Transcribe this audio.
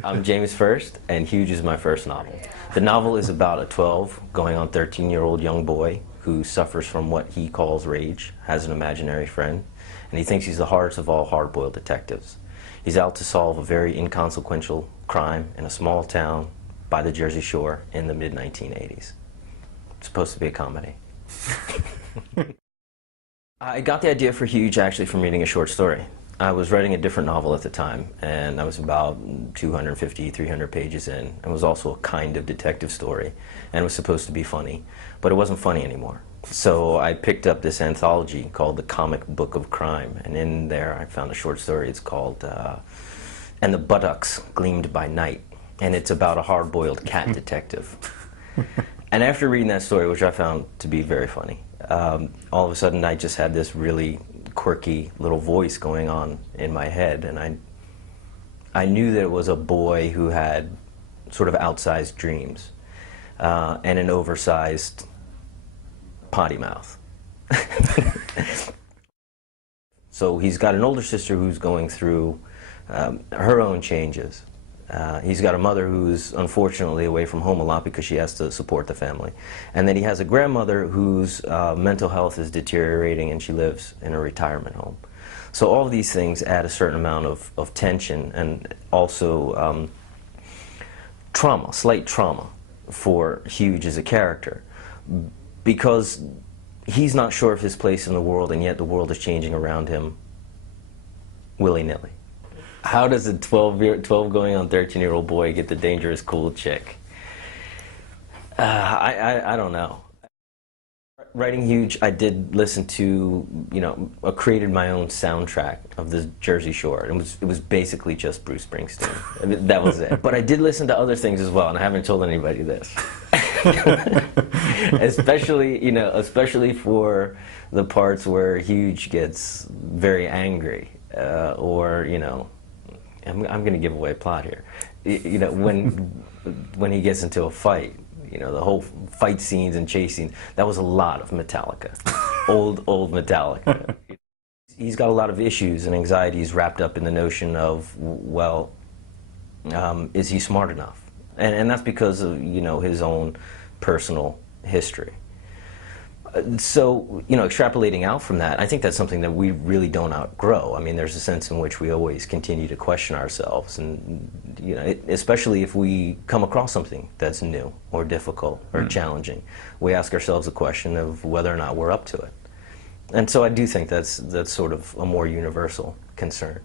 I'm James First, and Huge is my first novel. The novel is about a 12 going on 13-year-old young boy who suffers from what he calls rage, has an imaginary friend, and he thinks he's the hardest of all hard-boiled detectives. He's out to solve a very inconsequential crime in a small town by the Jersey Shore in the mid-1980s. It's supposed to be a comedy. I got the idea for Huge actually from reading a short story. I was writing a different novel at the time, and I was about 250, 300 pages in. It was also a kind of detective story, and it was supposed to be funny, but it wasn't funny anymore. So I picked up this anthology called The Comic Book of Crime, and in there I found a short story. It's called And the Buttocks Gleamed by Night, and it's about a hard-boiled cat detective. And after reading that story, which I found to be very funny, all of a sudden I just had this really quirky little voice going on in my head, and I knew that it was a boy who had sort of outsized dreams and an oversized potty mouth. So he's got an older sister who's going through her own changes. He's got a mother who's unfortunately away from home a lot because she has to support the family. And then he has a grandmother whose mental health is deteriorating, and she lives in a retirement home. So all of these things add a certain amount of tension, and also trauma, slight trauma for Huge as a character, because he's not sure of his place in the world, and yet the world is changing around him willy-nilly. How does a 12 going on 13-year-old boy get the dangerous cool chick? I don't know. Writing Huge, I did listen to, I created my own soundtrack of the Jersey Shore. It was basically just Bruce Springsteen. I mean, that was it. But I did listen to other things as well, and I haven't told anybody this. especially for the parts where Huge gets very angry, or I'm going to give away plot here. When he gets into a fight, the whole fight scenes and chase scenes, that was a lot of Metallica, old Metallica. He's got a lot of issues and anxieties wrapped up in the notion of, well, is he smart enough? And that's because of his own personal history. So, extrapolating out from that, I think that's something that we really don't outgrow. I mean, there's a sense in which we always continue to question ourselves, and, especially if we come across something that's new or difficult or challenging, we ask ourselves the question of whether or not we're up to it. And so I do think that's sort of a more universal concern.